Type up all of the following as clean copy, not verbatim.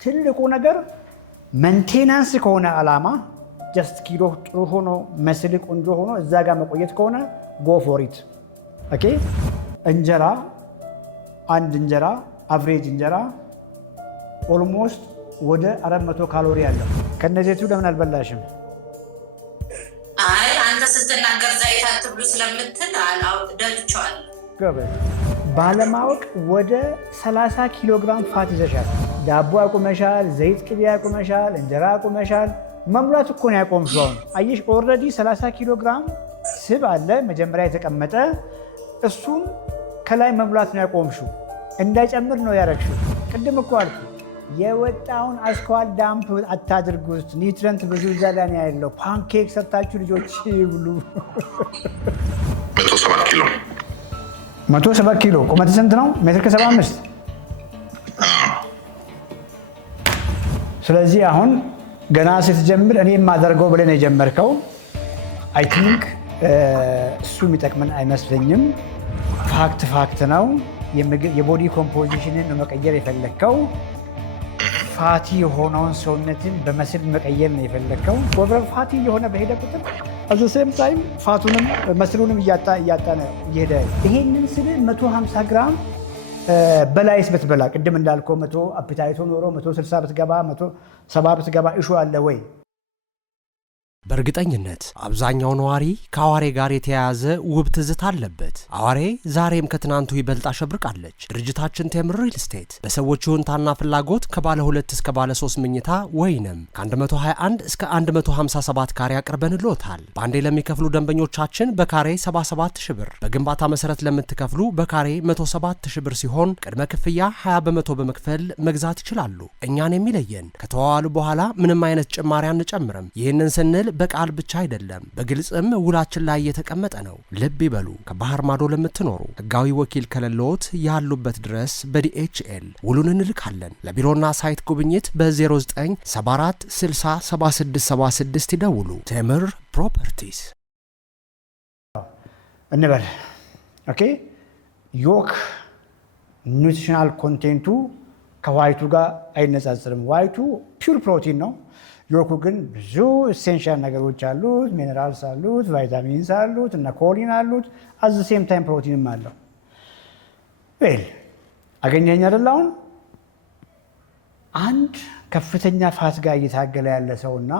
ትልቁ ነገር ሜንቴናንስ ከሆነ አላማ ጀስት ኪሎ ጥሩ ሆኖ መስል ቆንጆ ሆኖ እዛ ጋር መቆየት ከሆነ ጎ ፎር ኢት ኦኬ። እንጀራ አንድ እንጀራ አቨሬጅ እንጀራ ኦልሞስት ወደ 400 ካሎሪ አለው። ከነዚህቱ ለምን አልበላሽም? አይ አንተ ስትናገር ዘይት አትብሉ ስለምትል ደልቼዋለሁ። ገበዝ ባለማወቅ ወደ 30 ኪሎ ግራም ፋት ይዘሻል። ዳቦ አቁመሻል፣ ዘይት ቅቤ አቁመሻል፣ እንጀራ አቁመሻል። መሙላት እኮ ነው ያቆምሽው። አሁን አየሽ ኦልሬዲ 30 ኪሎ ግራም ስብ አለ መጀመሪያ የተቀመጠ እሱን ከላይ መሙላት ነው ያቆምሽው። እንዳይጨምር ነው ያረግሽው። ቅድም እኮ አልኩ የወጣውን አስኳል ዳምፕ አታድርጉት። ኒውትረንት ብዙ እዛ ላይ ነው ያለው። ፓንኬክ ሰርታችሁ ልጆች ይብሉ። 107 ኪሎ ቁመት ስንት ነው? ሜትር ከ75። ስለዚህ አሁን ገና ስትጀምር እኔ የማደርገው ብለህ ነው የጀመርከው። አይ ቲንክ እሱ የሚጠቅመን አይመስለኝም። ፋክት ነው። የቦዲ ኮምፖዚሽንን ነው መቀየር የፈለግከው። ፋቲ የሆነውን ሰውነትን በመስል መቀየር ነው የፈለግከው። ወብረ ፋቲ የሆነ በሄደ ቁጥር አዘ ሴም ታይም ፋቱንም መስሉንም እያጣ ነው እየሄደ። ይሄንን ስል 150 ግራም በላይስ ብትበላ ቅድም እንዳልከው 100 አፒታይቶ ኖሮ 160 ብትገባ 170 ብትገባ እሹ አለ ወይ? በእርግጠኝነት አብዛኛው ነዋሪ ከአዋሬ ጋር የተያያዘ ውብ ትዝታ አለበት። አዋሬ ዛሬም ከትናንቱ ይበልጥ አሸብርቃለች። ድርጅታችን ቴምር ሪል ስቴት በሰዎች ይሁንታና ፍላጎት ከባለ 2 እስከ ባለ 3 መኝታ ወይንም ከ121 እስከ 157 ካሬ አቅርበንልዎታል። በአንዴ ለሚከፍሉ ደንበኞቻችን በካሬ 77 ሺህ ብር፣ በግንባታ መሰረት ለምትከፍሉ በካሬ 107 ሺህ ብር ሲሆን ቅድመ ክፍያ 20 በመቶ በመክፈል መግዛት ይችላሉ። እኛን የሚለየን ከተዋዋሉ በኋላ ምንም አይነት ጭማሪ አንጨምርም። ይህንን ስንል በቃል ብቻ አይደለም፣ በግልጽም ውላችን ላይ የተቀመጠ ነው። ልብ ይበሉ፣ ከባህር ማዶ ለምትኖሩ ህጋዊ ወኪል ከሌለዎት ያሉበት ድረስ በዲኤችኤል ውሉን እንልካለን። ለቢሮና ሳይት ጉብኝት በ0974 60 7676 ይደውሉ። ቴምር ፕሮፐርቲስ እንበል። ኦኬ ዮክ ኒውትሪሽናል ኮንቴንቱ ከዋይቱ ጋር አይነጻጽርም። ዋይቱ ፒውር ፕሮቲን ነው። ዮኩ ግን ብዙ ኤሴንሻል ነገሮች አሉት፣ ሚነራልስ አሉት፣ ቫይታሚንስ አሉት እና ኮሊን አሉት። አዝ ሴም ታይም ፕሮቲንም አለው። ዌል አገኘኝ አይደል? አሁን አንድ ከፍተኛ ፋት ጋር እየታገለ ያለ ሰው እና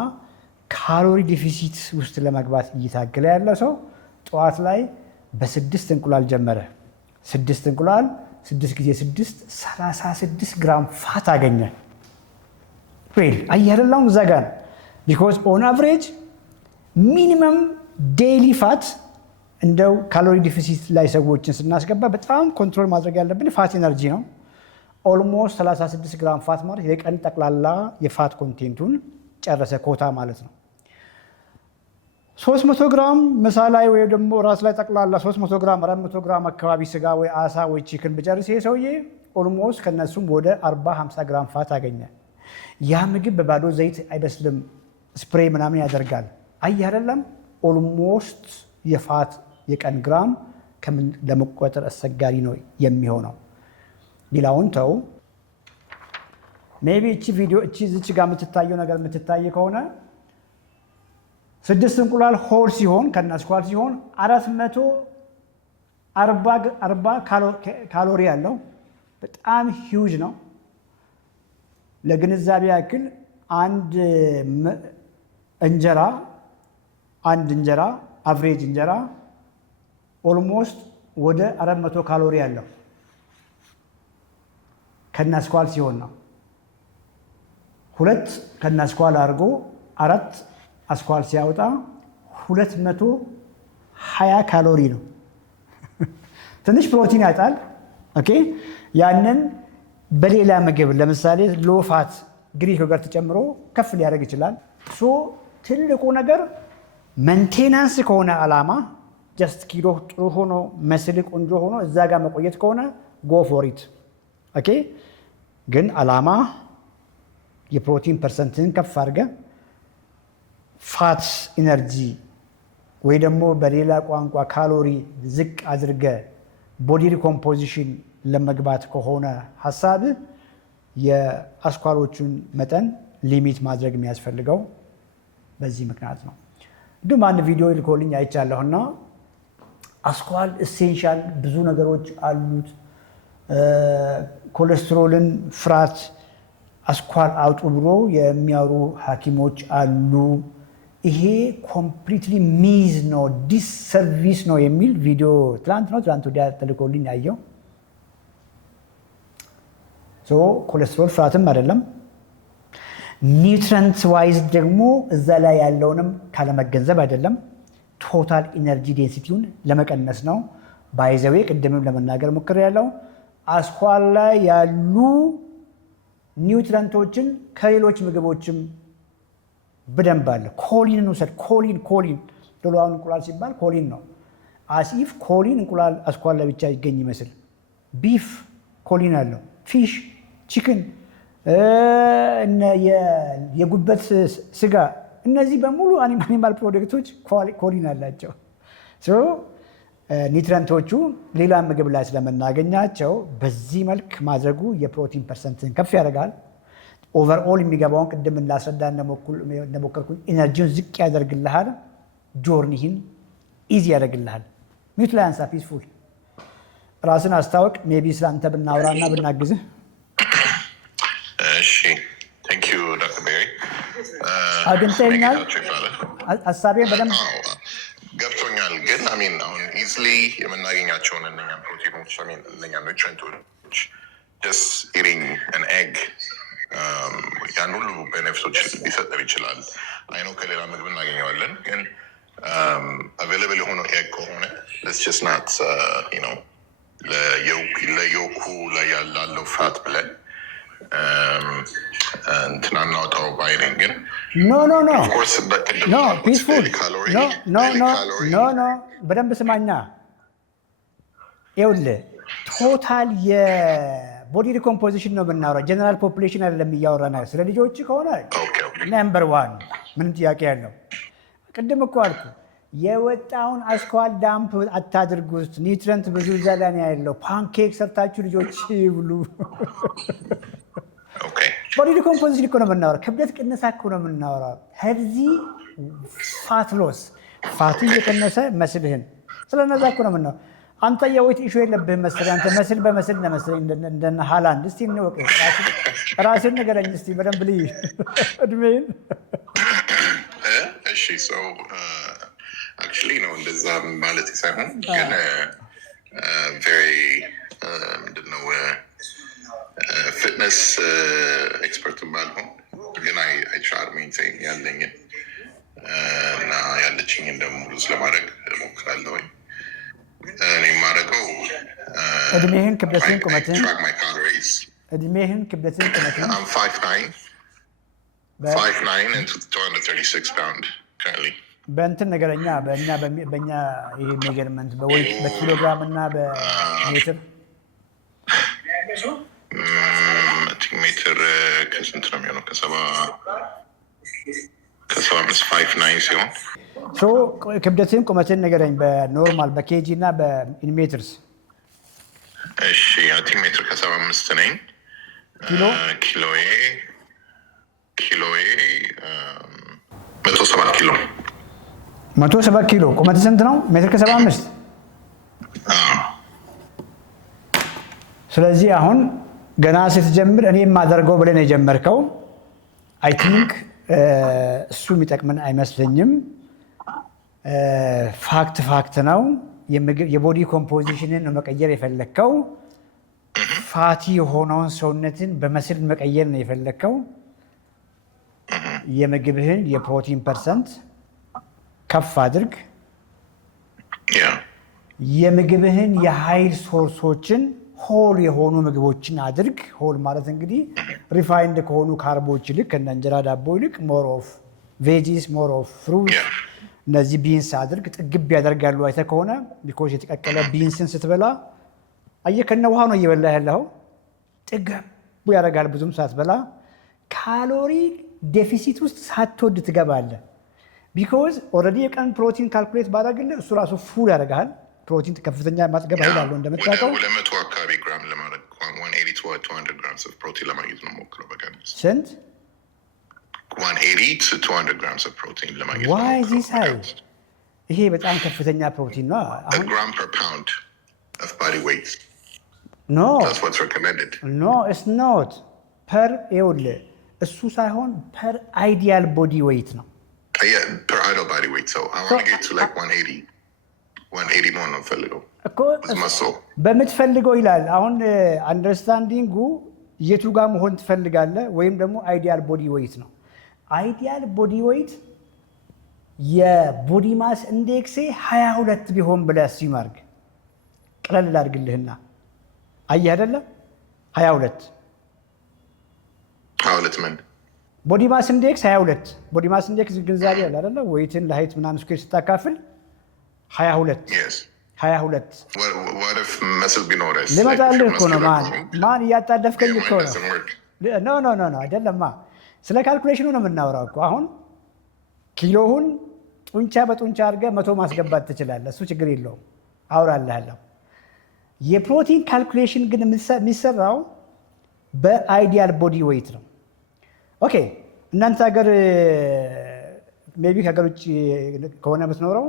ካሎሪ ዲፊሲት ውስጥ ለመግባት እየታገለ ያለ ሰው ጠዋት ላይ በ6 እንቁላል ጀመረ። 6 እንቁላል 6 ጊዜ 6 36 ግራም ፋት አገኘ። ዌል አየርላው ዘጋን ቢኮዝ ኦን አቨሬጅ ሚኒመም ዴይሊ ፋት እንደው ካሎሪ ዲፊሲት ላይ ሰዎችን ስናስገባ በጣም ኮንትሮል ማድረግ ያለብን ፋት ኤነርጂ ነው። ኦልሞስት 36 ግራም ፋት ማለት የቀን ጠቅላላ የፋት ኮንቴንቱን ጨረሰ ኮታ ማለት ነው። 300 ግራም ምሳ ላይ ወይ ደግሞ ራስ ላይ ጠቅላላ 300 ግራም 400 ግራም አካባቢ ስጋ ወይ አሳ ወይ ቺክን ብጨርስ ይሄ ሰውዬ ኦልሞስት ከነሱም ወደ 40-50 ግራም ፋት አገኘ። ያ ምግብ በባዶ ዘይት አይበስልም፣ ስፕሬይ ምናምን ያደርጋል። አይ አይደለም ኦልሞስት የፋት የቀን ግራም ለመቆጠር አስቸጋሪ ነው የሚሆነው። ሌላውን ተው። ሜቢ እቺ ቪዲዮ እቺ ዝች ጋር የምትታየው ነገር የምትታይ ከሆነ 6 እንቁላል ሆል ሲሆን ከናስኳል ሲሆን 440 ካሎሪ ያለው በጣም ሂውጅ ነው። ለግንዛቤ ያክል አንድ እንጀራ አቨሬጅ እንጀራ ኦልሞስት ወደ 400 ካሎሪ ያለው ከናስኳል ሲሆን ነው። 2 ከናስኳል አድርጎ 4 አስኳል ሲያወጣ 220 ካሎሪ ነው። ትንሽ ፕሮቲን ያጣል። ኦኬ ያንን በሌላ ምግብ ለምሳሌ ሎፋት ግሪክ ዮገርት ተጨምሮ ከፍ ሊያደርግ ይችላል። ሶ ትልቁ ነገር ሜንቴናንስ ከሆነ አላማ ጀስት ኪሎ ጥሩ ሆኖ መስል ቆንጆ ሆኖ እዛ ጋር መቆየት ከሆነ ጎ ፎር ኢት ኦኬ። ግን አላማ የፕሮቲን ፐርሰንትን ከፍ አድርገ ፋት ኢነርጂ ወይ ደግሞ በሌላ ቋንቋ ካሎሪ ዝቅ አድርገ ቦዲ ሪኮምፖዚሽን ለመግባት ከሆነ ሀሳብ የአስኳሎቹን መጠን ሊሚት ማድረግ የሚያስፈልገው በዚህ ምክንያት ነው። እንዲሁም አንድ ቪዲዮ ልኮልኝ አይቻለሁና አስኳል ኢሴንሻል ብዙ ነገሮች አሉት። ኮሌስትሮልን ፍራት አስኳል አውጡ ብሎ የሚያወሩ ሐኪሞች አሉ። ይሄ ኮምፕሊትሊ ሚዝ ነው፣ ዲስሰርቪስ ነው የሚል ቪዲዮ ትላንት ወዲያ ተልኮልኝ አየው። ኮሌስትሮል ፍራትም አይደለም፣ ኒውትረንት ዋይዝ ደግሞ እዛ ላይ ያለውንም ካለመገንዘብ አይደለም፣ ቶታል ኢነርጂ ዴንሲቲውን ለመቀነስ ነው። ባይዘዌ ቅድምም ለመናገር ሞክሬያለሁ። አስኳል ላይ ያሉ ኒውትረንቶችን ከሌሎች ምግቦችም በደንብ አለ። ኮሊንን ውሰድ። ኮሊን ዶሎዋን እንቁላል ሲባል ኮሊን ነው። አሲፍ ኮሊን እንቁላል አስኳል ላይ ብቻ ይገኝ ይመስል ቢፍ ኮሊን አለው፣ ፊሽ፣ ቺክን፣ የጉበት ስጋ፣ እነዚህ በሙሉ አኒማል ፕሮዳክቶች ኮሊን አላቸው። ኒውትረንቶቹ ሌላ ምግብ ላይ ስለምናገኛቸው በዚህ መልክ ማድረጉ የፕሮቲን ፐርሰንትን ከፍ ያደርጋል። ኦቨርኦል የሚገባውን ቅድም እንዳስረዳ እንደሞከርኩኝ ኢነርጂውን ዝቅ ያደርግልሃል። ጆርኒህን ኢዚ ያደርግልሃል። ሚዩት ላይ አንሳ። ፒስፉል ራስን አስታወቅ። ሜቢ ስለአንተ ብናወራና ብናግዝህ። እሺ፣ ቴንክ ዩ ዶክተር ቤሪ። አግኝተኸኛል? ሀሳቤን በደንብ ገብቶኛል። ግን አሚን አሁን ኢዝሊ የምናገኛቸውን እነኛ ፕሮቲኖች እነኛ ኒውትሪንቶች ጀስት ኢቲንግ አን ኤግ ያን ሁሉ ቤኔፊቶች ሊሰጠን ይችላል። አይኖ ከሌላ ምግብ እናገኘዋለን፣ ግን አቬይላብል የሆነው ኤግ ከሆነ ሌትስ ጀስት ናት ለዮኩ ላይ ያላለው ፋት ብለን እንትን አናውጣው ባይነኝ። ግን ፒስፉል በደንብ ስማኛ። ይኸውልህ ቶታል የቦዲ ሪኮምፖዚሽን ነው የምናወራው። ጀነራል ፖፑሌሽን አይደለም እያወራን። ስለ ልጆች ከሆነ ነምበር ዋን ምንም ጥያቄ ያለው። ቅድም እኮ አልኩ የወጣውን አስኳል ዳምፕ አታድርጉት። ኒውትረንት ብዙ ዘላን ያለው ፓንኬክ ሰርታችሁ ልጆች ይብሉ። ቦዲ ዲኮምፖዚሽን እኮ ነው የምናወራው። ክብደት ቅነሳ እኮ ነው የምናወራው። ሄልዚ ፋት ሎስ፣ ፋቱ እየቀነሰ መስልህን ስለነዛ እኮ ነው የምናወራው። አንተ የዌት ኢሹ የለብህም መሰለኝ። አንተ መስል በመስል ነው መሰለኝ እንደነ ሃላንድ። እስቲ እንወቅ። ራስን ንገረኝ እስቲ በደንብ ልይ እድሜን። እሺ ሰው አክቹዋሊ ነው እንደዛ ማለት ሳይሆን ግን ቬሪ ምንድነው ፊትነስ ኤክስፐርት ባልሆን ግን አይ ትራይ ቱ ሜንቴን ያለኝን እና ያለችኝን ደግሞ ስለማድረግ እሞክራለሁ። እኔ የማደርገው እድሜህን፣ ክብደትህን፣ ቁመትህን እድሜህን፣ ክብደትህን፣ ቁመትህን 5'9" and 236 pounds currently። በእንትን ነገረኛ በእኛ ይሄ ሜጀርመንት በኪሎግራም እና በሜትር ሜትር ከስንት ነው የሚሆነው? ከ75 5'9" ሲሆን ክብደትህን ቁመትህን ነገረኝ በኖርማል በኬጂ እና በኢንሜትርስ። እሺ ሜትር ከ75 ነኝ። ኪሎዬ 107 ኪሎ። 107 ኪሎ። ቁመት ስንት ነው? ሜትር ከ75። ስለዚህ አሁን ገና ስትጀምር እኔ የማደርገው ብለን የጀመርከው አይ ቲንክ እሱ የሚጠቅምን አይመስለኝም። ፋክት ነው። የቦዲ ኮምፖዚሽንን ነው መቀየር የፈለግከው። ፋቲ የሆነውን ሰውነትን በመስል መቀየር ነው የፈለግከው። የምግብህን የፕሮቲን ፐርሰንት ከፍ አድርግ። የምግብህን የኃይል ሶርሶችን ሆል የሆኑ ምግቦችን አድርግ። ሆል ማለት እንግዲህ ሪፋይንድ ከሆኑ ካርቦች ይልቅ ከእነ እንጀራ ዳቦ ይልቅ ሞር ኦፍ ቬጂስ፣ ሞር ኦፍ ፍሩት፣ እነዚህ ቢንስ አድርግ። ጥግብ ያደርጋሉ። አይተህ ከሆነ ቢኮዝ የተቀቀለ ቢንስን ስትበላ አየህ ከነ ውሃ ነው እየበላ ያለው። ጥግብ ያደርጋል። ብዙም ሳትበላ ካሎሪ ዴፊሲት ውስጥ ሳትወድ ትገባለህ። ቢኮዝ ኦልሬዲ የቀን ፕሮቲን ካልኩሌት ባደርግልህ እሱ ራሱ ፉል ያደርግሃል። ፕሮቲን ከፍተኛ ማጥገብ ኃይል አለው እንደምታውቀው። 200 አካባቢ ግራም ለማድረግ 180 to 200 grams of protein ለማግኘት ነው ሞክረው በቀን ውስጥ። ስንት? 180 to 200 grams of protein ለማግኘት ነው Why is ሞክረው this high? ይሄ በጣም ከፍተኛ ፕሮቲን ነው። A gram per pound of body weight. No. That's what's recommended. No, it's not. Per ይኸውልህ እሱ ሳይሆን per ideal body weight ነው። Yeah, per ideal body weight. So I want to get to like 180 more ነው ፈልገው እኮ በምትፈልገው ይላል። አሁን አንደርስታንዲንጉ የቱ ጋር መሆን ትፈልጋለህ ወይም ደግሞ አይዲያል ቦዲ ዌይት ነው። አይዲያል ቦዲ ዌይት የቦዲ ማስ ኢንዴክሴ 22 ቢሆን ብለህ አስዩም አድርግ። ቀለል አድርግልህና አየህ አይደለ 22 ምን ቦዲ ማስ ኢንዴክስ 22 ቦዲ ማስ ኢንዴክስ ግንዛቤ ያለ አይደለ ዌይትን ለሃይት ምናምን ስኩዌር ስታካፍል 22 ልመጣልህ እኮ ነው። ማን እያጣደፍከኝ እኮ ነው። ኖ አይደለማ፣ ስለ ካልኩሌሽኑ ነው የምናወራው እኮ። አሁን ኪሎውን ጡንቻ በጡንቻ አድርገህ 100 ማስገባት ትችላለህ። እሱ ችግር የለውም፣ አውራልሃለሁ። የፕሮቲን ካልኩሌሽን ግን የሚሰራው በአይዲያል ቦዲ ዌይት ነው። ኦኬ፣ እናንተ ሀገር ሜይ ቢ ከሀገር ውጭ ከሆነ የምትኖረው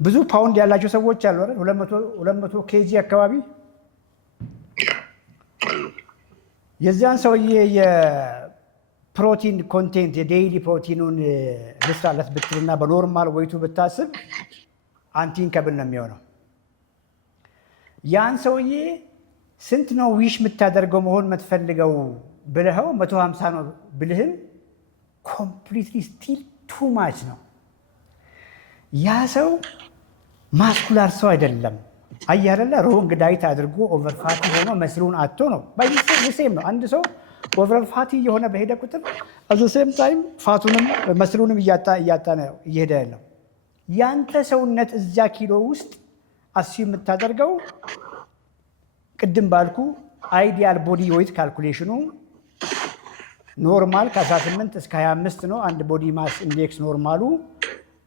ብዙ ፓውንድ ያላቸው ሰዎች አሉ አይደል? 200 ኬጂ አካባቢ የዚያን ሰውዬ የፕሮቲን ኮንቴንት የዴይሊ ፕሮቲኑን ልስራለት ብትልና በኖርማል ወይቱ ብታስብ አንቲንከብል ነው የሚሆነው። ያን ሰውዬ ስንት ነው ዊሽ የምታደርገው መሆን የምትፈልገው ብለኸው 150 ነው ብልህም ኮምፕሊትሊ ስቲል ቱ ማች ነው። ያ ሰው ማስኩላር ሰው አይደለም። አየህ አይደለ? ሮንግ ዳይት አድርጎ ኦቨርፋቲ ሆኖ መስሉን አጥቶ ነው። ባይሴም ነው። አንድ ሰው ኦቨርፋቲ የሆነ በሄደ ቁጥር አዘ ሴም ታይም ፋቱንም መስሉንም እያጣ ነው እየሄደ ያለው። ያንተ ሰውነት እዚያ ኪሎ ውስጥ አስዩም የምታደርገው ቅድም ባልኩ አይዲያል ቦዲ ዌይት ካልኩሌሽኑ ኖርማል ከ18 እስከ 25 ነው። አንድ ቦዲ ማስ ኢንዴክስ ኖርማሉ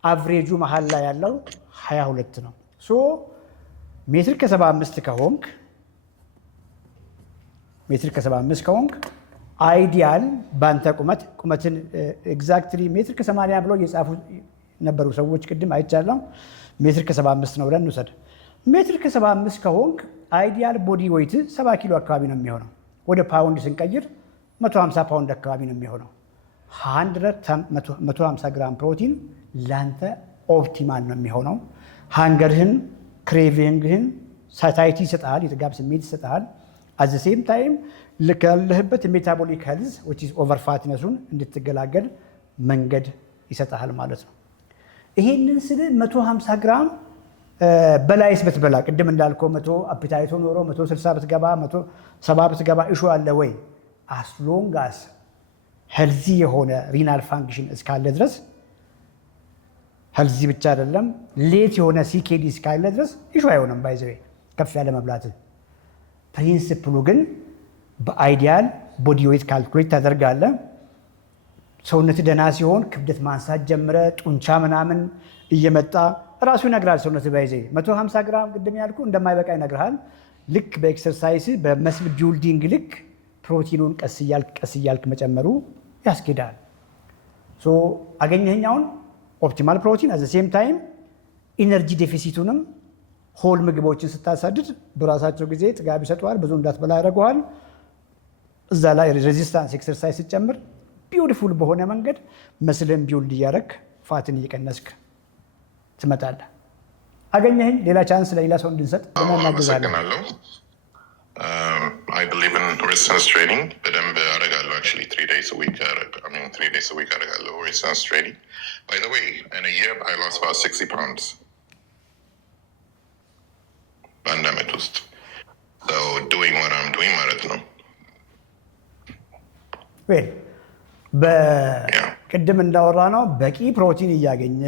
አቭሬጁ መሀል ላይ ያለው 22 ነው። ሶ ሜትር ከ75 ከሆንክ አይዲያል በአንተ ቁመትን ኤግዛክትሊ ሜትር ከ80 ብለው እየጻፉ ነበሩ ሰዎች ቅድም አይቻለሁ። ሜትር ከ75 ነው ብለን እንውሰድ። ሜትር ከ75 ከሆንክ አይዲያል ቦዲ ዌይት 70 ኪሎ አካባቢ ነው የሚሆነው። ወደ ፓውንድ ስንቀይር 150 ፓውንድ አካባቢ ነው የሚሆነው። 150 ግራም ፕሮቲን ለአንተ ኦፕቲማል ነው የሚሆነው። ሃንገርህን፣ ክሬቪንግህን ሳታይቲ ይሰጣል፣ የጥጋብ ስሜት ይሰጣል። አዘ ሴም ታይም ልክ ያለህበት ሜታቦሊክ ሄልዝ ዊች ኢዝ ኦቨር ፋትነሱን እንድትገላገል መንገድ ይሰጣል ማለት ነው። ይሄንን ስል 150 ግራም በላይስ ብትበላ ቅድም እንዳልከው 100 አፒታይቶ ኖሮ 160 ብትገባ 170 ብትገባ እሹ አለ ወይ? አስሎንጋስ ሄልዚ የሆነ ሪናል ፋንክሽን እስካለ ድረስ ሄልዚ ብቻ አይደለም ሌት የሆነ ሲኬዲ እስካለ ድረስ እሹ አይሆንም። ባይዘዌ ከፍ ያለ መብላት ፕሪንሲፕሉ ግን በአይዲያል ቦዲ ዌይት ካልኩሌት ታደርጋለህ። ሰውነት ደህና ሲሆን ክብደት ማንሳት ጀምረ ጡንቻ ምናምን እየመጣ ራሱ ይነግራል። ሰውነት ባይዘ 150 ግራም ቅድም ያልኩ እንደማይበቃ ይነግርሃል። ልክ በኤክሰርሳይዝ በመስል ቢልዲንግ ልክ ፕሮቲኑን ቀስ እያልክ መጨመሩ ያስኬዳል። ሶ አገኘኸኛውን ኦፕቲማል ፕሮቲን አዘ ሴም ታይም ኢነርጂ ዴፊሲቱንም ሆል ምግቦችን ስታሳድድ በራሳቸው ጊዜ ጥጋብ ይሰጠዋል፣ ብዙ እንዳትበላ ያደርገዋል። እዛ ላይ ሬዚስታንስ ኤክሰርሳይዝ ስጨምር ቢዩቲፉል በሆነ መንገድ መስልን ቢውልድ እያደረግ ፋትን እየቀነስክ ትመጣለህ። አገኘኸኝ። ሌላ ቻንስ ለሌላ ሰው እንድንሰጥ እናግዛለን። I believe in resistance training. በደንብ አደርጋለሁ። Actually 3 days a week አደርጋለሁ resistance training. By the way, in a year I lost about 60 pounds. በአንድ ዓመት ውስጥ so doing what I'm doing ማለት ነው። በቅድም እንዳወራ ነው በቂ ፕሮቲን እያገኘ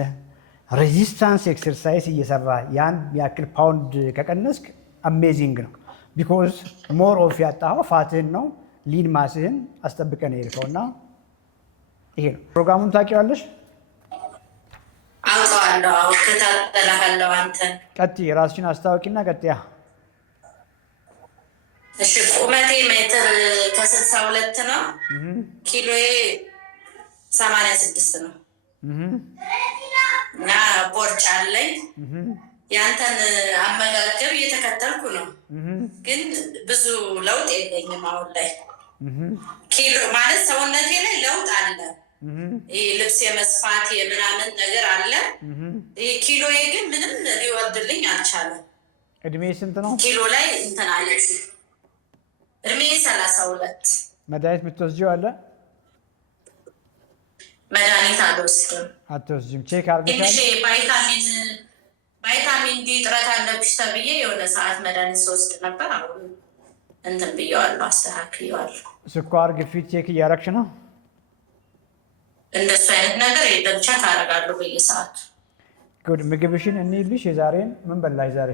ሬዚስታንስ ኤክሰርሳይዝ እየሰራ ያን ያክል ፓውንድ ከቀነስክ አሜዚንግ ነው። ቢኮዝ ሞር ኦፍ ያጣኸው ፋትህን ነው፣ ሊን ማስህን አስጠብቀን የሄድከው እና ይሄ ነው። ፕሮግራሙን ታውቂዋለሽ? አውቀዋለሁ። እከታተልሃለሁ። አንተን ቀጥይ፣ ራስሽን አስታወቂና ቀጥያ። እሺ ቁመቴ ሜትር ከ62 ነው። ኪሎዬ 86 ነው። እና ቦርጭ አለኝ። ያንተን አመጋገብ እየተከተልኩ ነው፣ ግን ብዙ ለውጥ የለኝም አሁን ላይ። ኪሎ ማለት ሰውነቴ ላይ ለውጥ አለ። ይሄ ልብስ የመስፋት የምናምን ነገር አለ። ይሄ ኪሎዬ ግን ምንም ሊወርድልኝ አልቻለም። እድሜ ስንት ነው? ኪሎ ላይ እንትን አለች። እድሜ 32። መድኃኒት የምትወስጂው አለ? መድኃኒት አልወስድም። አትወስጂም? ቼክ አድርገሻል? ትንሽ ቫይታሚን ዲ እጥረት አለብሽ ተብዬ የሆነ ሰዓት መድኃኒት ስወስድ ነበር። አሁን እንትን ብየዋለሁ፣ አስተካክየዋለሁ። ስኳር፣ ግፊት ቼክ እያደረግሽ ነው? እንደሱ አይነት ነገር የለም። ቼክ አደርጋለሁ በየሰዓቱ። ጉድ። ምግብሽን እንይልሽ። የዛሬን ምን በላሽ ዛሬ?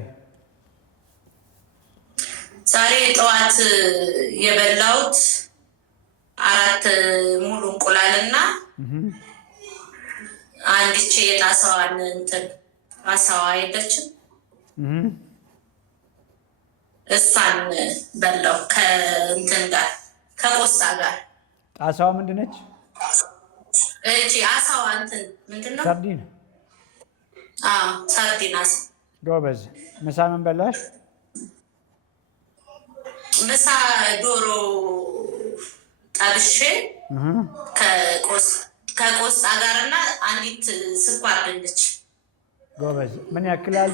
ዛሬ ጠዋት የበላሁት 4 ሙሉ እንቁላልና አንዲች የጣሳዋን እንትን አሳዋ የለችም እሷን በላሁ ከእንትን ጋር ከቆስጣ ጋር። ጣሳዋ ምንድን ነች? እቺ አሳዋ እንትን ምንድን ነው? ሳርዲን። ሳርዲን አሳ። ጎበዝ። ምሳ ምን በላሽ? ምሳ ዶሮ ጠብሼ ከቆስጣ ጋርና አንዲት ስኳር ድንች። ጎበዝ። ምን ያክላል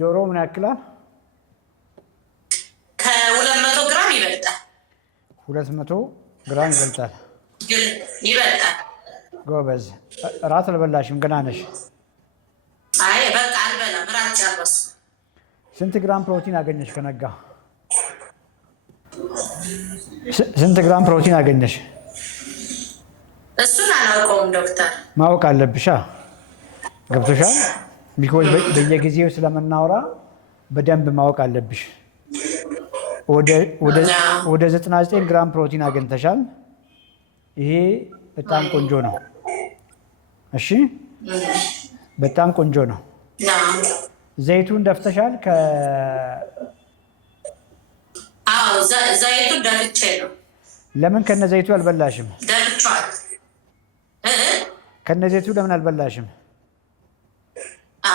ዶሮ? ምን ያክላል? ከ200 ግራም ይበልጣል። 200 ግራም ይበልጣል። ይበልጣል። ጎበዝ። እራት አልበላሽም? ገና ነሽ? አይ በቃ አልበላም፣ እራት ጨረስኩ። ስንት ግራም ፕሮቲን አገኘሽ ከነጋ? ስንት ግራም ፕሮቲን አገኘሽ? እሱን አላውቀውም ዶክተር። ማወቅ አለብሻ። ገብቶሻል? ቢኮዝ በየጊዜው ስለምናወራ በደንብ ማወቅ አለብሽ። ወደ 99 ግራም ፕሮቲን አገኝተሻል። ይሄ በጣም ቆንጆ ነው። እሺ፣ በጣም ቆንጆ ነው። ዘይቱን ደፍተሻል? ዘይቱን ደፍቼ ነው። ለምን ከነ ዘይቱ አልበላሽም? ደፍቼዋል። ከነ ዘይቱ ለምን አልበላሽም?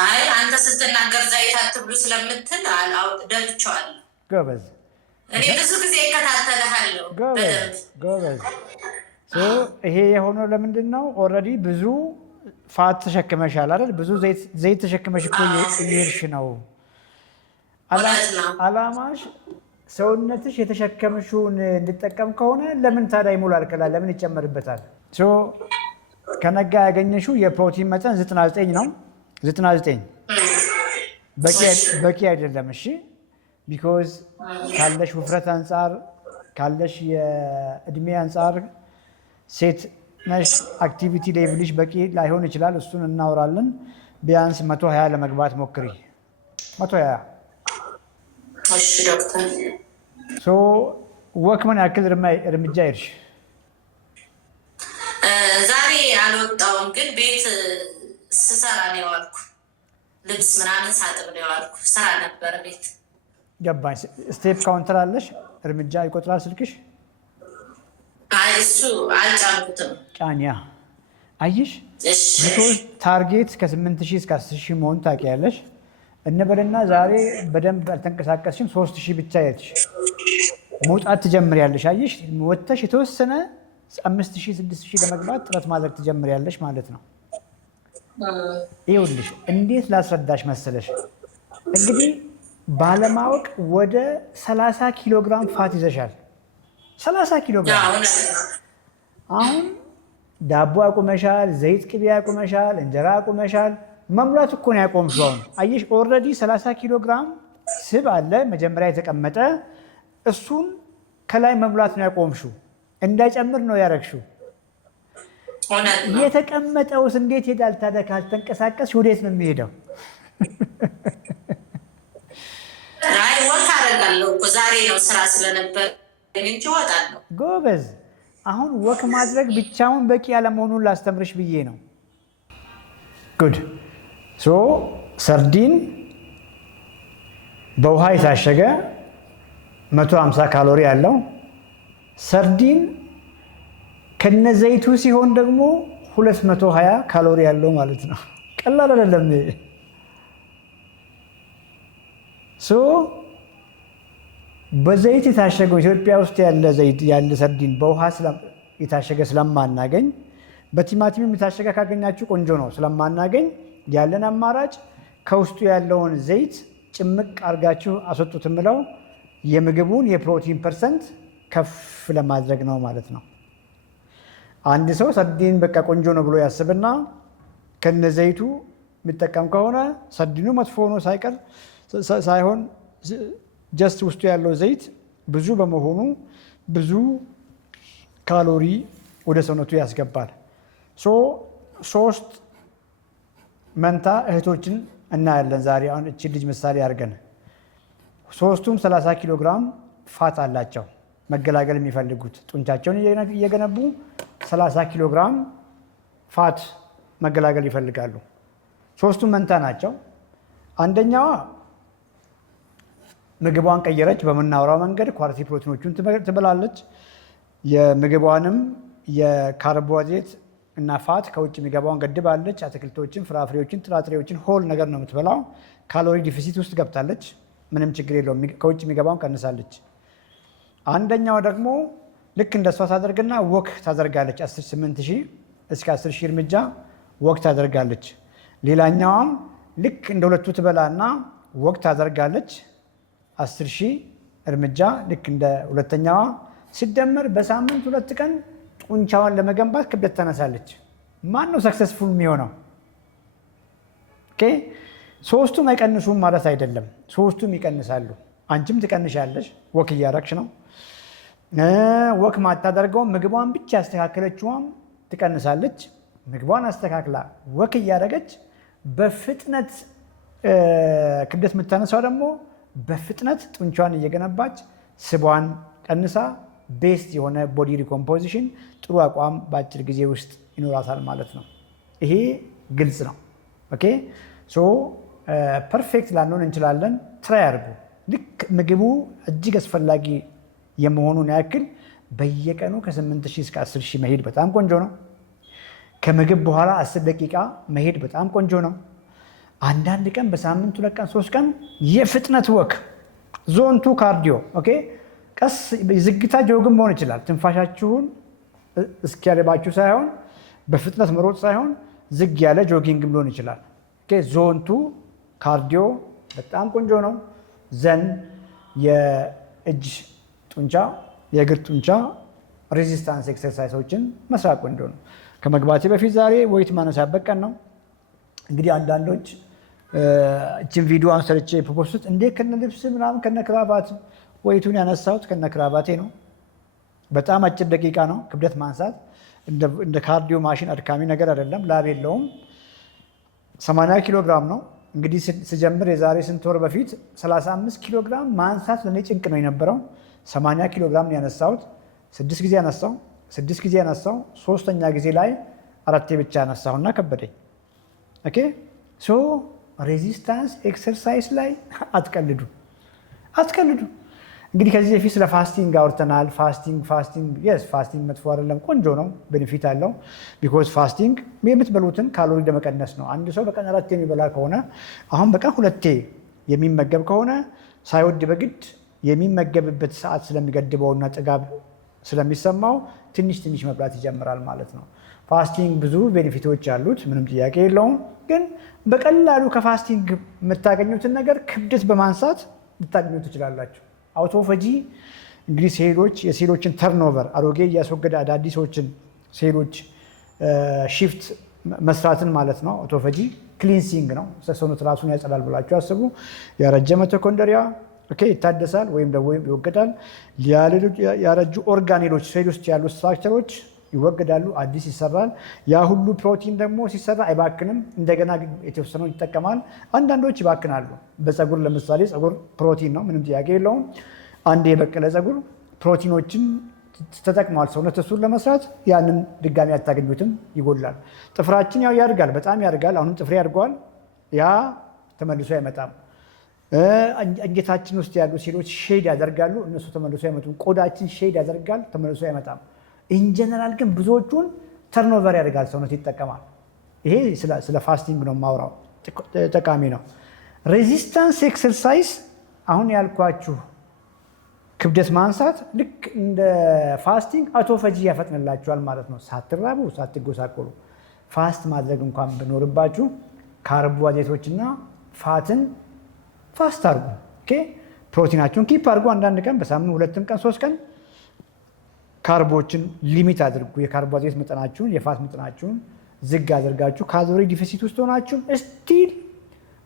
አይ አንተ ስትናገር ዘይት አትብሉ ስለምትል ደፍቼዋለሁ። ጎበዝ። እኔ ብዙ ጊዜ እከታተልሃለሁ። ጎበዝ። ይሄ የሆነው ለምንድን ነው? ኦልሬዲ ብዙ ፋት ተሸክመሻል አይደል? ብዙ ዘይት ተሸክመሽ እኮ እየሄድሽ ነው። አላማሽ ሰውነትሽ የተሸከምሽውን እንድጠቀም ከሆነ ለምን ታዲያ ይሞላል? ከላይ ለምን ይጨመርበታል? ከነጋ ያገኘሽው የፕሮቲን መጠን 99 ነው። 99 በቂ አይደለም። እሺ፣ ቢኮዝ ካለሽ ውፍረት አንጻር ካለሽ የእድሜ አንጻር ሴት ነሽ፣ አክቲቪቲ ሌቭልሽ በቂ ላይሆን ይችላል። እሱን እናወራለን። ቢያንስ 120 ለመግባት ሞክሪ። 120። እሺ ዶክተር። ወክ ምን ያክል እርምጃ ሄድሽ? ዛሬ አልወጣሁም፣ ግን ቤት ስሰራ ነው የዋልኩ። ልብስ ምናምን ሳጥብ ነው የዋልኩ። ስራ ነበረ ቤት። ገባኝ። ስቴፕ ካውንተር አለሽ? እርምጃ ይቆጥራል ስልክሽ? አይ እሱ አልጫንኩትም። ጫንያ። አየሽ፣ ታርጌት ከ8000 እስከ 10000 መሆን ታውቂያለሽ። እንበልና ዛሬ በደንብ አልተንቀሳቀስሽም፣ 3000 ብቻ ሄድሽ፣ መውጣት ትጀምሪያለሽ። አየሽ፣ ወጥተሽ የተወሰነ 5000 6000 ለመግባት ጥረት ማድረግ ትጀምሪያለሽ ማለት ነው። ይኸውልሽ እንዴት ላስረዳሽ መሰለሽ፣ እንግዲህ ባለማወቅ ወደ 30 ኪሎ ግራም ፋት ይዘሻል። 30 ኪሎ ግራም። አሁን ዳቦ አቁመሻል፣ ዘይት ቅቤ አቁመሻል፣ እንጀራ አቁመሻል። መሙላት እኮ ነው ያቆምሽው። አሁን አየሽ፣ ኦልሬዲ 30 ኪሎ ግራም ስብ አለ መጀመሪያ የተቀመጠ፣ እሱን ከላይ መሙላት ነው ያቆምሽው። እንዳይጨምር ነው ያረግሽው። የተቀመጠውስ እንዴት ሄዳል ታዲያ? ካልተንቀሳቀስሽ ወዴት ነው የሚሄደው? አይ ወክ አደርጋለሁ እኮ ዛሬ ነው ስራ ስለነበር እንጂ እወጣለሁ። ጎበዝ። አሁን ወክ ማድረግ ብቻውን በቂ ያለመሆኑን ላስተምርሽ ብዬ ነው። ጉድ። ሰርዲን በውሃ የታሸገ 150 ካሎሪ አለው። ሰርዲን ከነዘይቱ ሲሆን ደግሞ 220 ካሎሪ ያለው ማለት ነው። ቀላል አይደለም። በዘይት የታሸገው ኢትዮጵያ ውስጥ ያለ ዘይት ያለ ሰርዲን በውሃ የታሸገ ስለማናገኝ፣ በቲማቲም የታሸገ ካገኛችሁ ቆንጆ ነው። ስለማናገኝ ያለን አማራጭ ከውስጡ ያለውን ዘይት ጭምቅ አድርጋችሁ አስወጡት የምለው የምግቡን የፕሮቲን ፐርሰንት ከፍ ለማድረግ ነው ማለት ነው። አንድ ሰው ሰርዲን በቃ ቆንጆ ነው ብሎ ያስብና ከነዘይቱ የሚጠቀም ከሆነ ሰርዲኑ መጥፎ ሆኖ ሳይሆን ጀስት ውስጡ ያለው ዘይት ብዙ በመሆኑ ብዙ ካሎሪ ወደ ሰውነቱ ያስገባል። 3 መንታ እህቶችን እናያለን ዛሬ። አሁን እቺ ልጅ ምሳሌ አድርገን 3ቱም 30 ኪሎ ግራም ፋት አላቸው። መገላገል የሚፈልጉት ጡንቻቸውን እየገነቡ 30 ኪሎ ግራም ፋት መገላገል ይፈልጋሉ። 3ቱም መንታ ናቸው። አንደኛዋ ምግቧን ቀየረች። በምናወራው መንገድ ኳሊቲ ፕሮቲኖቹን ትበላለች። የምግቧንም የካርቦሃይድሬት እና ፋት ከውጭ የሚገባውን ገድባለች። አትክልቶችን፣ ፍራፍሬዎችን፣ ጥራጥሬዎችን ሆል ነገር ነው የምትበላው። ካሎሪ ዲፊሲት ውስጥ ገብታለች። ምንም ችግር የለውም። ከውጭ የሚገባውን ቀንሳለች። አንደኛው ደግሞ ልክ እንደሷ ታደርግና ወክ ታደርጋለች። 8,000 እስከ 10,000 እርምጃ ወክ ታደርጋለች። ሌላኛዋም ልክ እንደ ሁለቱ ትበላና ወክ ታደርጋለች 10,000 እርምጃ ልክ እንደ ሁለተኛዋ። ሲደመር በሳምንት 2 ቀን ጡንቻዋን ለመገንባት ክብደት ተነሳለች። ማን ነው ሰክሰስፉል የሚሆነው? ሶስቱም አይቀንሱም ማለት አይደለም። 3ቱም ይቀንሳሉ። አንቺም ትቀንሻለሽ፣ ወክ እያረግሽ ነው። ወክ ማታደርገውም ምግቧን ብቻ ያስተካከለችዋም ትቀንሳለች። ምግቧን አስተካክላ ወክ እያደረገች በፍጥነት ክብደት የምታነሳው ደግሞ በፍጥነት ጡንቿን እየገነባች ስቧን ቀንሳ ቤስት የሆነ ቦዲ ሪኮምፖዚሽን ጥሩ አቋም በአጭር ጊዜ ውስጥ ይኖራታል ማለት ነው። ይሄ ግልጽ ነው። ኦኬ ሶ ፐርፌክት ላንሆን እንችላለን። ትራይ አድርጉ። ልክ ምግቡ እጅግ አስፈላጊ የመሆኑን ያክል በየቀኑ ከ8,000 እስከ 10,000 መሄድ በጣም ቆንጆ ነው። ከምግብ በኋላ 10 ደቂቃ መሄድ በጣም ቆንጆ ነው። አንዳንድ ቀን በሳምንት 2 ቀን 3 ቀን የፍጥነት ወክ ዞን 2 ካርዲዮ ኦኬ። ቀስ ዝግታ ጆግም መሆን ይችላል። ትንፋሻችሁን እስኪያልባችሁ ሳይሆን በፍጥነት መሮጥ ሳይሆን ዝግ ያለ ጆጊንግ ሊሆን ይችላል። ኦኬ ዞን 2 ካርዲዮ በጣም ቆንጆ ነው። ዘን የእጅ ጡንቻ፣ የእግር ጡንቻ ሬዚስታንስ ኤክሰርሳይሶችን መስራት ቆንጆ ነው። ከመግባቴ በፊት ዛሬ ወይት ማነሳበት ቀን ነው። እንግዲህ አንዳንዶች እችን ቪዲዮ አንሰርቼ ፕሮፖስት እንዴ ከነ ልብስ ምናምን ከነ ክራባት ወይቱን ያነሳሁት ከነ ክራባቴ ነው። በጣም አጭር ደቂቃ ነው። ክብደት ማንሳት እንደ ካርዲዮ ማሽን አድካሚ ነገር አይደለም። ላብ የለውም። 80 ኪሎ ግራም ነው። እንግዲህ ስጀምር የዛሬ ስንት ወር በፊት 35 ኪሎ ግራም ማንሳት ለእኔ ጭንቅ ነው የነበረው። 80 ኪሎ ግራም ያነሳሁት 6 ጊዜ ያነሳው 6 ጊዜ ያነሳው 3ኛ ጊዜ ላይ 4 ብቻ ያነሳሁና ከበደኝ። ኦኬ ሶ ሬዚስታንስ ኤክሰርሳይዝ ላይ አትቀልዱ። እንግዲህ ከዚህ በፊት ስለ ፋስቲንግ አውርተናል። ፋስቲንግ መጥፎ አይደለም፣ ቆንጆ ነው፣ ቤኔፊት አለው። ቢኮዝ ፋስቲንግ የምትበሉትን ካሎሪ ለመቀነስ ነው። አንድ ሰው በቀን 4 የሚበላ ከሆነ አሁን በቀን 2 የሚመገብ ከሆነ ሳይወድ በግድ የሚመገብበት ሰዓት ስለሚገድበውና ጥጋብ ስለሚሰማው ትንሽ መብላት ይጀምራል ማለት ነው። ፋስቲንግ ብዙ ቤኔፊቶች አሉት፣ ምንም ጥያቄ የለውም። ግን በቀላሉ ከፋስቲንግ የምታገኙትን ነገር ክብደት በማንሳት ልታገኙ ትችላላችሁ። አውቶፈጂ እንግዲህ የሴሎችን ተርኖቨር አሮጌ እያስወገደ አዳዲሶችን ሴሎች ሺፍት መስራትን ማለት ነው። አውቶፈጂ ክሊንሲንግ ነው። ሰውነት ራሱን ያጸዳል ብላችሁ አስቡ። ያረጀ ሚቶኮንድሪያ ይታደሳል ወይም ደግሞ ይወገዳል። ያረጁ ኦርጋኔሎች ሴል ውስጥ ያሉ ስትራክቸሮች ይወገዳሉ፣ አዲስ ይሰራል። ያ ሁሉ ፕሮቲን ደግሞ ሲሰራ አይባክንም፣ እንደገና የተወሰነው ይጠቀማል። አንዳንዶች ይባክናሉ። በፀጉር ለምሳሌ ፀጉር ፕሮቲን ነው፣ ምንም ጥያቄ የለውም። አንድ የበቀለ ፀጉር ፕሮቲኖችን ተጠቅሟል ሰውነት እሱን ለመስራት፣ ያንን ድጋሚ አታገኙትም፣ ይጎላል። ጥፍራችን ያው ያድጋል፣ በጣም ያድጋል። አሁንም ጥፍሬ ያድገዋል፣ ያ ተመልሶ አይመጣም። አንጀታችን ውስጥ ያሉ ሴሎች ሼድ ያደርጋሉ፣ እነሱ ተመልሶ አይመጡም። ቆዳችን ሼድ ያደርጋል፣ ተመልሶ አይመጣም። ኢንጀነራል ግን ብዙዎቹን ተርኖቨር ያደርጋል፣ ሰውነት ይጠቀማል። ይሄ ስለ ፋስቲንግ ነው የማወራው፣ ጠቃሚ ነው። ሬዚስታንስ ኤክሰርሳይዝ አሁን ያልኳችሁ ክብደት ማንሳት ልክ እንደ ፋስቲንግ አውቶፋጂ ያፈጥንላችኋል ማለት ነው። ሳትራቡ ሳትጎሳቆሉ ፋስት ማድረግ እንኳን ብኖርባችሁ ካርቦሃይድሬቶችና ፋትን ፋስት አድርጉ። ኦኬ ፕሮቲናችሁን ኪፕ አድርጉ። አንዳንድ ቀን በሳምንት 2 ቀን 3 ቀን ካርቦችን ሊሚት አድርጉ። የካርቦሃይድሬት መጠናችሁን የፋት መጠናችሁን ዝግ አድርጋችሁ ካሎሪ ዲፊሲት ውስጥ ሆናችሁ ስቲል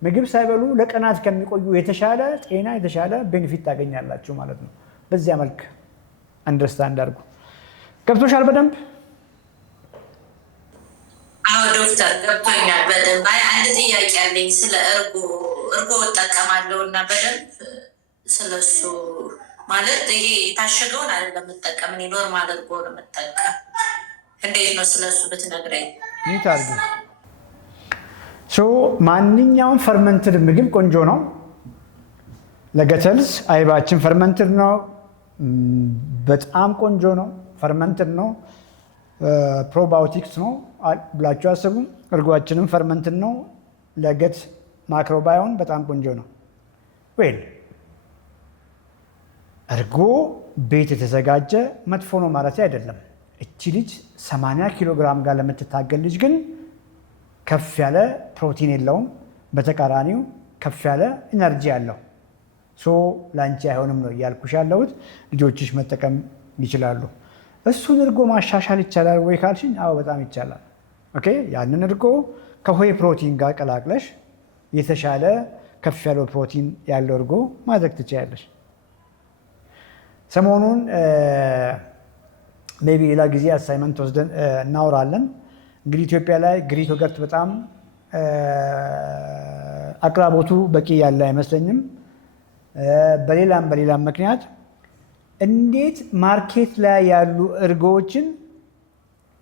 ምግብ ሳይበሉ ለቀናት ከሚቆዩ የተሻለ ጤና የተሻለ ቤኔፊት ታገኛላችሁ ማለት ነው። በዚያ መልክ አንደርስታንድ አድርጉ። ገብቶሻል በደንብ? አዎ ዶክተር ገብቶኛል በደንብ። አንድ ጥያቄ አለኝ ስለ እርጎ እጠቀማለሁ እና በደንብ ስለሱ ማለት ይሄ የታሸገውን አይደለም የምጠቀም፣ እኔ ኖርማል እርጎ ነው የምጠቀም። እንዴት ነው ስለሱ ብትነግረኝ? ይህ አድርጊ። ማንኛውም ፈርመንትድ ምግብ ቆንጆ ነው ለገተልስ። አይባችን ፈርመንትድ ነው፣ በጣም ቆንጆ ነው። ፈርመንትድ ነው፣ ፕሮባዮቲክስ ነው ብላችሁ አስቡ። እርጓችንም ፈርመንትድ ነው፣ ለገት ማክሮባዮን በጣም ቆንጆ ነው። ዌል እርጎ ቤት የተዘጋጀ መጥፎ ነው ማለት አይደለም። እቺ ልጅ 80 ኪሎ ግራም ጋር ለምትታገል ልጅ ግን ከፍ ያለ ፕሮቲን የለውም፣ በተቃራኒው ከፍ ያለ ኢነርጂ አለው። ለአንቺ አይሆንም ነው እያልኩሽ ያለሁት። ልጆችሽ መጠቀም ይችላሉ። እሱን እርጎ ማሻሻል ይቻላል ወይ ካልሽኝ፣ አዎ በጣም ይቻላል። ኦኬ ያንን እርጎ ከሆይ ፕሮቲን ጋር ቀላቅለሽ የተሻለ ከፍ ያለው ፕሮቲን ያለው እርጎ ማድረግ ትችያለሽ። ሰሞኑን ሜይ ቢ ሌላ ጊዜ አሳይመንት ወስደን እናወራለን። እንግዲህ ኢትዮጵያ ላይ ግሪክ ዮገርት በጣም አቅራቦቱ በቂ ያለ አይመስለኝም። በሌላም ምክንያት እንዴት ማርኬት ላይ ያሉ እርጎዎችን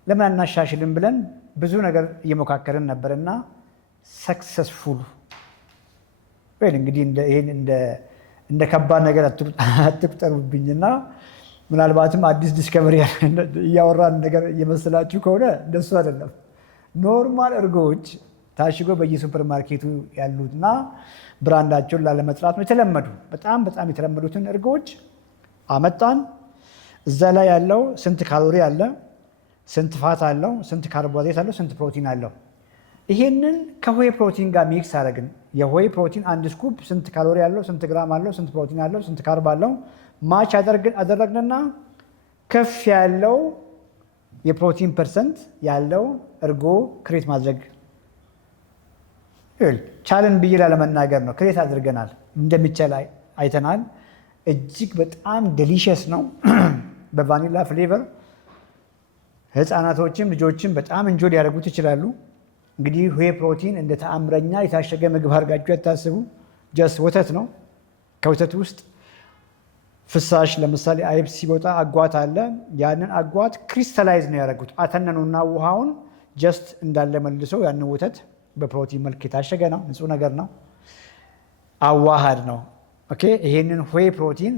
ለምን አናሻሽልም ብለን ብዙ ነገር እየሞካከርን ነበርና ሰክሰስፉል ወይ እንግዲህ ይሄን እንደ ከባድ ነገር አትቁጠሩብኝና ምናልባትም አዲስ ዲስከቨሪ እያወራን ነገር እየመሰላችሁ ከሆነ እንደሱ አይደለም። ኖርማል እርጎዎች ታሽገው በየሱፐር ማርኬቱ ያሉትና ብራንዳቸውን ላለመጥራት ነው የተለመዱ በጣም የተለመዱትን እርጎዎች አመጣን። እዛ ላይ ያለው ስንት ካሎሪ አለ፣ ስንት ፋት አለው፣ ስንት ካርቦሃይድሬት አለው፣ ስንት ፕሮቲን አለው። ይሄንን ከሆይ ፕሮቲን ጋር ሚክስ አደረግን። የሆይ ፕሮቲን አንድ ስኩፕ ስንት ካሎሪ አለው፣ ስንት ግራም አለው፣ ስንት ፕሮቲን አለው፣ ስንት ካርብ አለው ማች አደረግንና ከፍ ያለው የፕሮቲን ፐርሰንት ያለው እርጎ ክሬት ማድረግ ቻለን ብዬ ላለመናገር ነው። ክሬት አድርገናል፣ እንደሚቻል አይተናል። እጅግ በጣም ዴሊሽስ ነው በቫኒላ ፍሌቨር። ህፃናቶችም ልጆችም በጣም እንጆ ሊያደርጉት ይችላሉ። እንግዲህ ሆይ ፕሮቲን እንደ ተአምረኛ የታሸገ ምግብ አድርጋችሁ ያታስቡ። ጀስት ወተት ነው። ከወተት ውስጥ ፍሳሽ ለምሳሌ አይብ ሲወጣ አጓት አለ። ያንን አጓት ክሪስታላይዝ ነው ያደረጉት። አተነኑና ውሃውን ጀስት እንዳለ መልሰው ያንን ወተት በፕሮቲን መልክ የታሸገ ነው፣ ንጹህ ነገር ነው፣ አዋሃድ ነው። ኦኬ ይሄንን ሆይ ፕሮቲን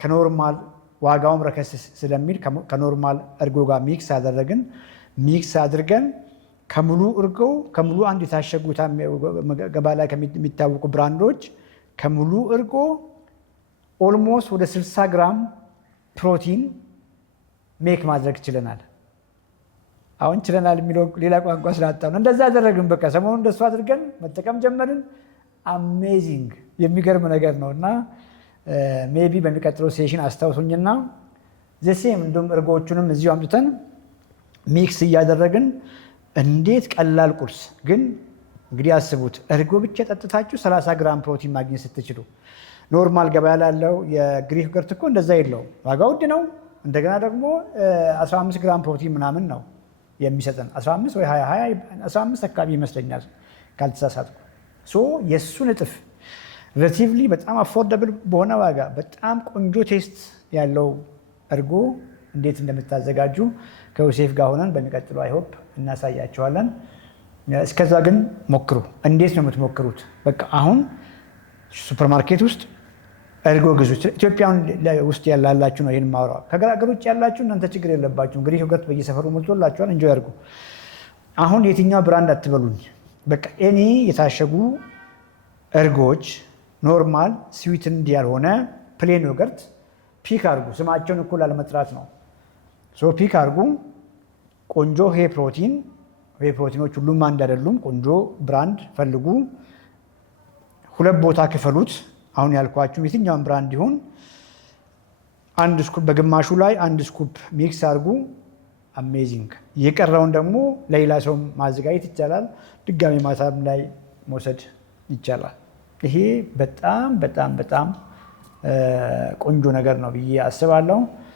ከኖርማል ዋጋውም ረከስ ስለሚል ከኖርማል እርጎ ጋር ሚክስ አድርገን ከሙሉ እርጎ ከሙሉ አንድ የታሸጉ ገበያ ላይ ከሚታወቁ ብራንዶች ከሙሉ እርጎ ኦልሞስት ወደ 60 ግራም ፕሮቲን ሜክ ማድረግ ችለናል። አሁን ችለናል የሚለው ሌላ ቋንቋ ስላጣ ነው። እንደዛ አደረግን። በቃ ሰሞኑን እንደሱ አድርገን መጠቀም ጀመርን። አሜዚንግ የሚገርም ነገር ነው። እና ሜቢ በሚቀጥለው ሴሽን አስታውሱኝና ዘሴም እንዲሁም እርጎቹንም እዚሁ አምጥተን ሚክስ እያደረግን እንዴት ቀላል ቁርስ ግን እንግዲህ አስቡት፣ እርጎ ብቻ ጠጥታችሁ 30 ግራም ፕሮቲን ማግኘት ስትችሉ። ኖርማል ገበያ ላለው የግሪክ ዮገርት እኮ እንደዛ የለውም፣ ዋጋ ውድ ነው። እንደገና ደግሞ 15 ግራም ፕሮቲን ምናምን ነው የሚሰጠን፣ 15 ወይ 15 አካባቢ ይመስለኛል ካልተሳሳትኩ። የእሱን እጥፍ ሬላቲቭሊ በጣም አፎርደብል በሆነ ዋጋ በጣም ቆንጆ ቴስት ያለው እርጎ እንዴት እንደምታዘጋጁ ከዮሴፍ ጋር ሆነን በሚቀጥሉ አይሆፕ እናሳያቸዋለን። እስከዛ ግን ሞክሩ። እንዴት ነው የምትሞክሩት? በቃ አሁን ሱፐርማርኬት ውስጥ እርጎ ግዙ። ኢትዮጵያን ውስጥ ያላላችሁ ነው ይህን ማውራው። ከሀገር ውጭ ያላችሁ እናንተ ችግር የለባችሁም። ግሪክ ዮገርት በየሰፈሩ ሞልቶላችኋል። እንጆ ያርጉ። አሁን የትኛው ብራንድ አትበሉኝ። በቃ እኔ የታሸጉ እርጎች ኖርማል ስዊትንድ ያልሆነ ፕሌን ዮገርት ፒክ አርጉ። ስማቸውን እኩል አለመጥራት ነው። ፒክ አርጉ። ቆንጆ ሄ ፕሮቲኖች ሁሉም አንድ አይደሉም። ቆንጆ ብራንድ ፈልጉ። 2 ቦታ ክፈሉት። አሁን ያልኳችሁ የትኛውን ብራንድ ይሁን 1 ስኩፕ በግማሹ ላይ 1 ስኩፕ ሚክስ አርጉ። አሜዚንግ። የቀረውን ደግሞ ለሌላ ሰው ማዘጋጀት ይቻላል። ድጋሚ ማታም ላይ መውሰድ ይቻላል። ይሄ በጣም በጣም በጣም ቆንጆ ነገር ነው ብዬ አስባለሁ።